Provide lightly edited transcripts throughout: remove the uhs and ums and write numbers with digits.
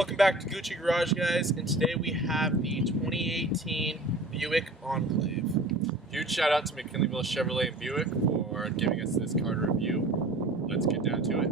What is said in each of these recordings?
Welcome back to Gucci Garage, guys, and today we have the 2018 Buick Enclave. Huge shout out to McKinleyville Chevrolet and Buick for giving us this car to review. Let's get down to it.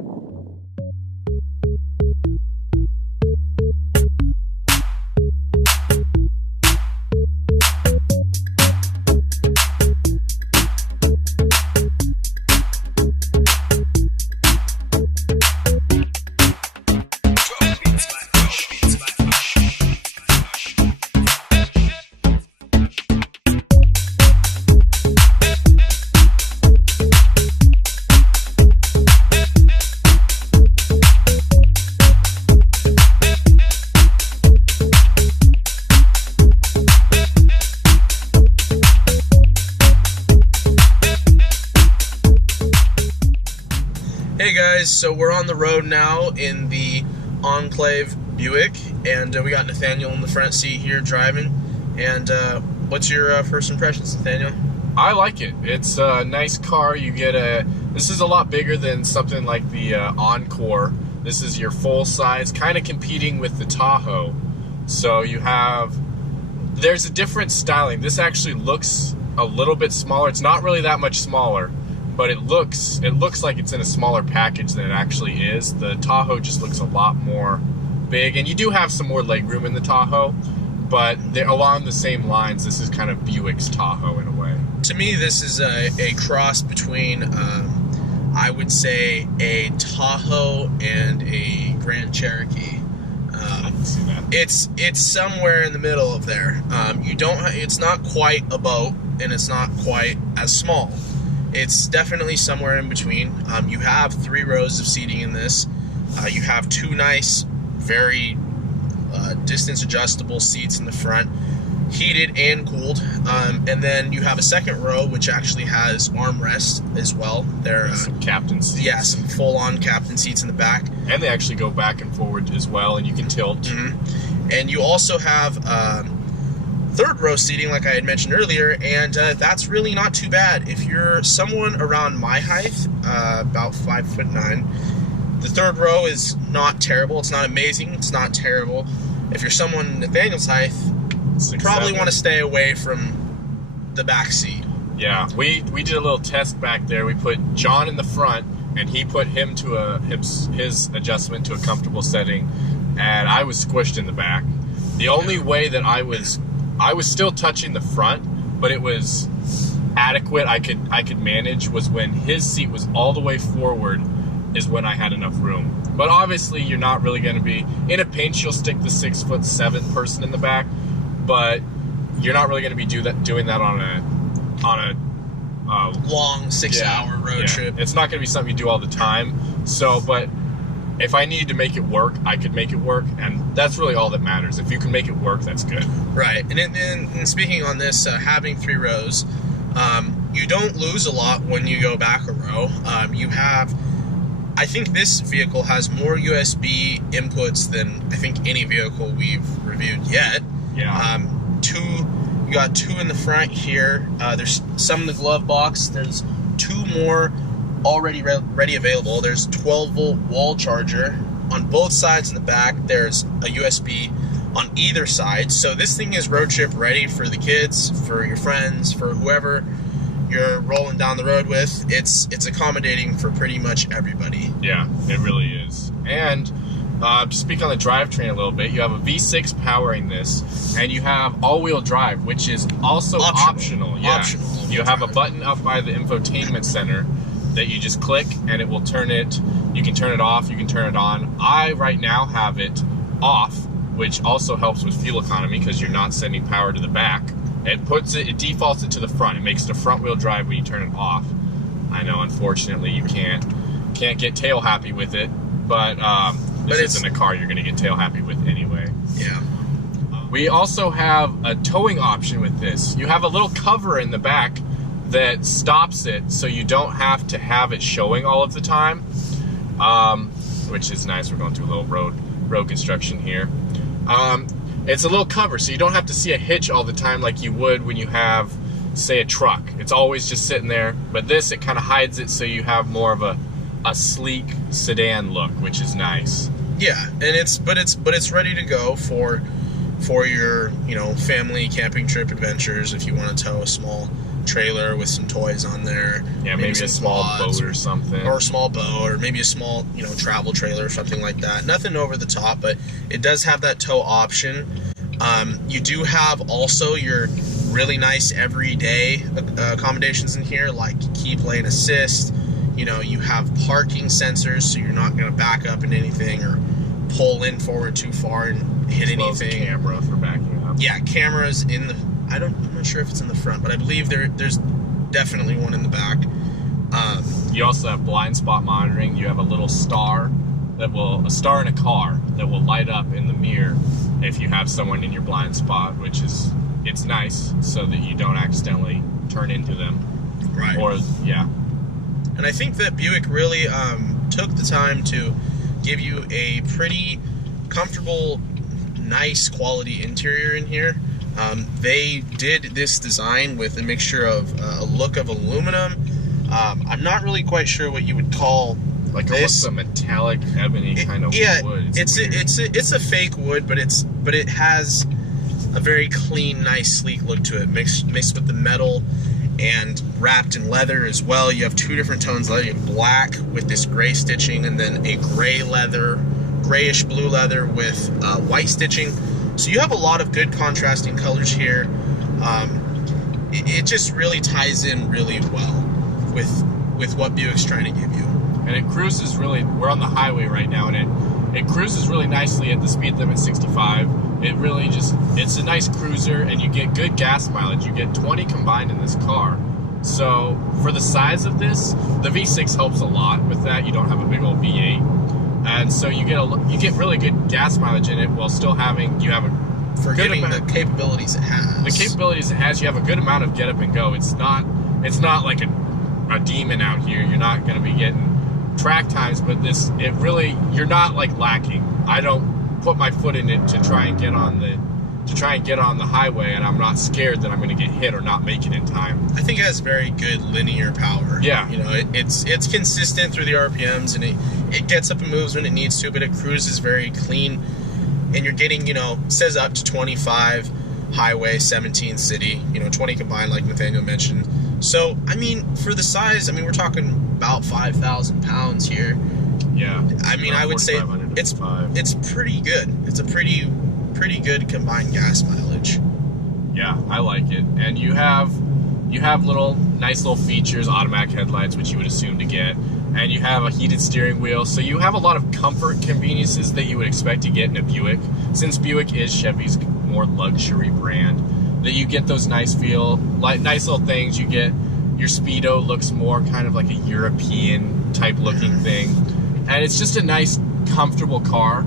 Hey guys, so we're on the road now in the Enclave Buick, and we got Nathaniel in the front seat here driving. And what's your first impressions, Nathaniel? I like it. It's a nice car. This is a lot bigger than something like the Encore. This is your full size, kind of competing with the Tahoe. So there's a different styling. This actually looks a little bit smaller. It's not really that much smaller, but it looks like it's in a smaller package than it actually is. The Tahoe just looks a lot more big, and you do have some more legroom in the Tahoe, but they're along the same lines. This is kind of Buick's Tahoe in a way. To me, this is a cross between, I would say, a Tahoe and a Grand Cherokee. I can see that. It's somewhere in the middle of there. It's not quite a boat, and it's not quite as small. It's definitely somewhere in between. You have 3 rows of seating in this. You have 2 nice, very distance adjustable seats in the front, heated and cooled. And then you have a second row which actually has armrests as well. There some captain seats. Yeah, some full-on captain seats in the back. And they actually go back and forward as well, and you can tilt. Mm-hmm. And you also have third row seating, like I had mentioned earlier, and that's really not too bad. If you're someone around my height, about 5'9", the third row is not terrible. It's not amazing. It's not terrible. If you're someone Nathaniel's height, you probably want to stay away from the back seat. Yeah, we did a little test back there. We put John in the front, and he put him to his adjustment to a comfortable setting, and I was squished in the back. The only way that I was still touching the front, but it was adequate. I could manage was when his seat was all the way forward is when I had enough room. But obviously you're not really going to be in a pinch. You'll stick the 6'7" person in the back, but you're not really going to be doing that on a long 6-hour road trip. It's not going to be something you do all the time. So, but if I needed to make it work, I could make it work, and that's really all that matters. If you can make it work, that's good. Right. And speaking on this, having 3 rows, you don't lose a lot when you go back a row. I think this vehicle has more USB inputs than I think any vehicle we've reviewed yet. Yeah. You got 2 in the front here. There's some in the glove box. There's 2 more already ready available. There's 12-volt wall charger on both sides in the back. There's a USB on either side. So this thing is road trip ready for the kids, for your friends, for whoever you're rolling down the road with. It's accommodating for pretty much everybody. Yeah, it really is. And to speak on the drivetrain a little bit, you have a V6 powering this, and you have all-wheel drive, which is also optional. Yeah. Optional. You have a button up by the infotainment center that you just click, and it will turn it. You can turn it off, you can turn it on. I right now have it off, which also helps with fuel economy because you're not sending power to the back. It defaults it to the front. It makes it a front wheel drive when you turn it off. I know, unfortunately, you can't get tail happy with it, but this isn't a car you're going to get tail happy with anyway. Yeah. We also have a towing option with this. You have a little cover in the back that stops it so you don't have to have it showing all of the time, which is nice. We're going through a little road construction here. It's a little cover, so you don't have to see a hitch all the time like you would when you have, say, a truck. It's always just sitting there, but this, it kind of hides it so you have more of a sleek sedan look, which is nice. Yeah, and it's ready to go for your, you know, family camping trip adventures. If you want to tow a small trailer with some toys on there, yeah, maybe a small boat or something, or a small boat, or maybe a small, you know, travel trailer or something like that. Nothing over the top, but it does have that tow option. You do have also your really nice everyday accommodations in here, like keep lane assist. You know, you have parking sensors, so you're not going to back up into anything or pull in forward too far and hit anything. As a camera for backing up. Yeah, cameras in the. I'm not sure if it's in the front, but I believe there's definitely one in the back. You also have blind spot monitoring. You have a little star a star in a car that will light up in the mirror if you have someone in your blind spot, which is, it's nice so that you don't accidentally turn into them. Right. Or, yeah. And I think that Buick really took the time to give you a pretty comfortable, nice quality interior in here. They did this design with a mixture of a look of aluminum. I'm not really quite sure what you would call like this. Almost a metallic ebony kind of wood. It's a fake wood, but it has a very clean, nice, sleek look to it, mixed with the metal and wrapped in leather as well. You have two different tones of leather. You have black with this gray stitching, and then a gray leather, grayish blue leather with white stitching. So you have a lot of good contrasting colors here. It just really ties in really well with what Buick's trying to give you. And it cruises really, we're on the highway right now, and it cruises really nicely at the speed limit 65. It really just, it's a nice cruiser, and you get good gas mileage. You get 20 combined in this car. So for the size of this, the V6 helps a lot with that. You don't have a big old V8. And so you get really good gas mileage in it while still having, you have a for getting the capabilities it has. The capabilities it has, you have a good amount of get up and go. It's not like a demon out here. You're not going to be getting track times, but you're not like lacking. I don't put my foot in it to try and get on the highway, and I'm not scared that I'm going to get hit or not make it in time. I think it has very good linear power. Yeah, you know, it's consistent through the RPMs, and it gets up and moves when it needs to, but it cruises very clean, and you're getting, you know, says up to 25 highway, 17 city, you know, 20 combined like Nathaniel mentioned. So I mean, for the size, I mean, we're talking about 5,000 pounds here. Yeah, I mean, I would say it's pretty good. It's a pretty good combined gas mileage. Yeah, I like it. And you have nice little features, automatic headlights, which you would assume to get, and you have a heated steering wheel. So you have a lot of comfort conveniences that you would expect to get in a Buick, since Buick is Chevy's more luxury brand. That you get those nice little things. You get your Speedo looks more kind of like a European type looking thing, and it's just a nice, comfortable car.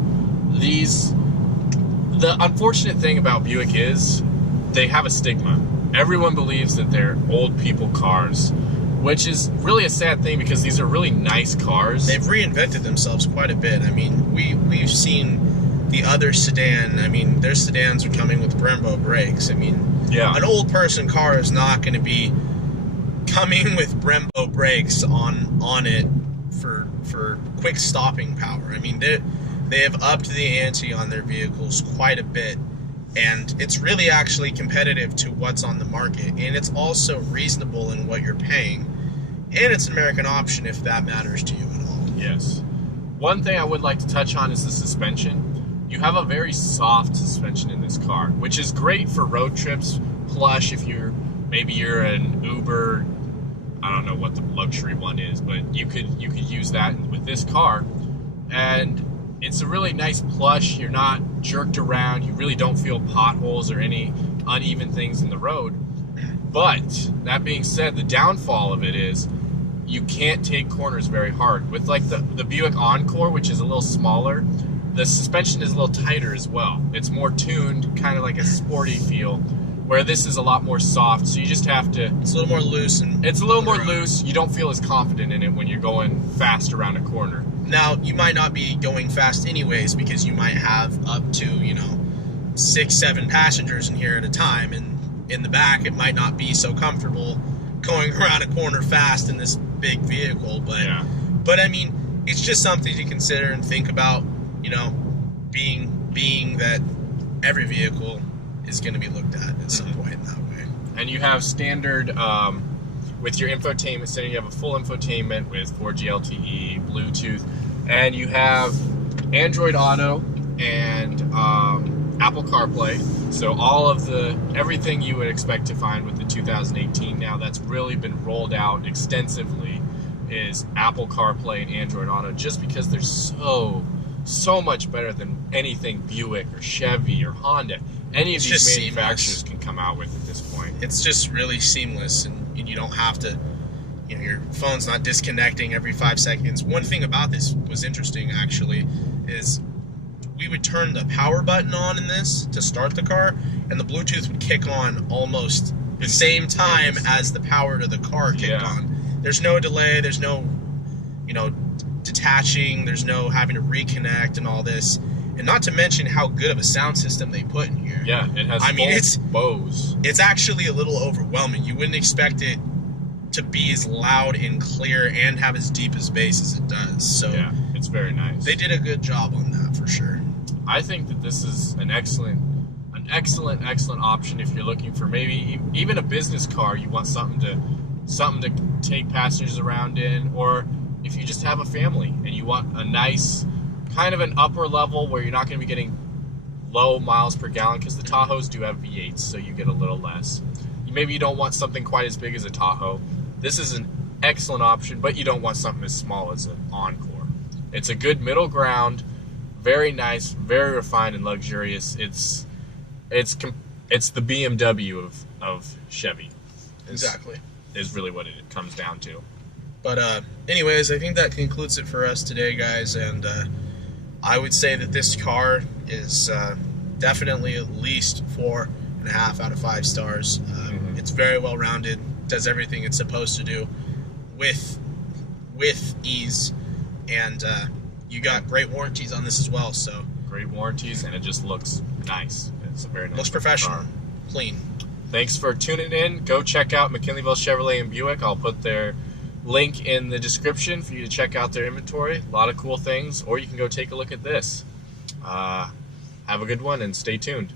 The unfortunate thing about Buick is they have a stigma. Everyone believes that they're old people cars, which is really a sad thing because these are really nice cars. They've reinvented themselves quite a bit. I mean, we've seen the other sedan. I mean, their sedans are coming with Brembo brakes. I mean, yeah, an old person car is not going to be coming with Brembo brakes on it for quick stopping power. I mean, they have upped the ante on their vehicles quite a bit, and it's really actually competitive to what's on the market, and it's also reasonable in what you're paying, and it's an American option if that matters to you at all. Yes. One thing I would like to touch on is the suspension. You have a very soft suspension in this car, which is great for road trips, plush if you're an Uber, I don't know what the luxury one is, but you could use that with this car. And it's a really nice plush. You're not jerked around. You really don't feel potholes or any uneven things in the road. But that being said, the downfall of it is you can't take corners very hard. With like the Buick Encore, which is a little smaller, the suspension is a little tighter as well. It's more tuned, kind of like a sporty feel, where this is a lot more soft, so you just have to... It's a little more loose. It's a little more loose. You don't feel as confident in it when you're going fast around a corner. Now, you might not be going fast anyways, because you might have up to, 6-7 passengers in here at a time, and in the back it might not be so comfortable going around a corner fast in this big vehicle, but I mean, it's just something to consider and think about. you know, being that every vehicle is going to be looked at some point in that way. And you have standard, with your infotainment center, you have a full infotainment with 4G LTE, Bluetooth, and you have Android Auto and Apple CarPlay. So all of everything you would expect to find with the 2018 now that's really been rolled out extensively is Apple CarPlay and Android Auto, just because they're so much better than anything Buick or Chevy or Honda. Any of these manufacturers can come out with at this point. It's just really seamless, and you don't have to, your phone's not disconnecting every 5 seconds. One thing about this was interesting, actually, is we would turn the power button on in this to start the car, and the Bluetooth would kick on almost the same time as the power to the car kicked on. There's no delay, there's no, detaching, there's no having to reconnect and all this. And not to mention how good of a sound system they put in here. Yeah, it has it's Bose. It's actually a little overwhelming. You wouldn't expect it to be as loud and clear and have as deep as bass as it does. So yeah, it's very nice. They did a good job on that for sure. I think that this is an excellent option if you're looking for maybe even a business car. You want something to take passengers around in, or if you just have a family and you want a nice kind of an upper level where you're not going to be getting low miles per gallon, because the Tahoes do have V8s, so you get a little less. Maybe you don't want something quite as big as a Tahoe. This is an excellent option, but you don't want something as small as an Encore. It's a good middle ground, very nice, very refined and luxurious. It's the BMW of Chevy. Exactly. Is really what it comes down to. But anyways, I think that concludes it for us today, guys, and I would say that this car is definitely at least 4.5 out of 5 stars. It's very well rounded, does everything it's supposed to do with ease, and you got great warranties on this as well. So great warranties, and it just looks nice. It's a very nice. Looks professional, car. Clean. Thanks for tuning in. Go check out McKinleyville Chevrolet and Buick. I'll put their link in the description for you to check out their inventory. A lot of cool things, or you can go take a look at this. Have a good one and stay tuned.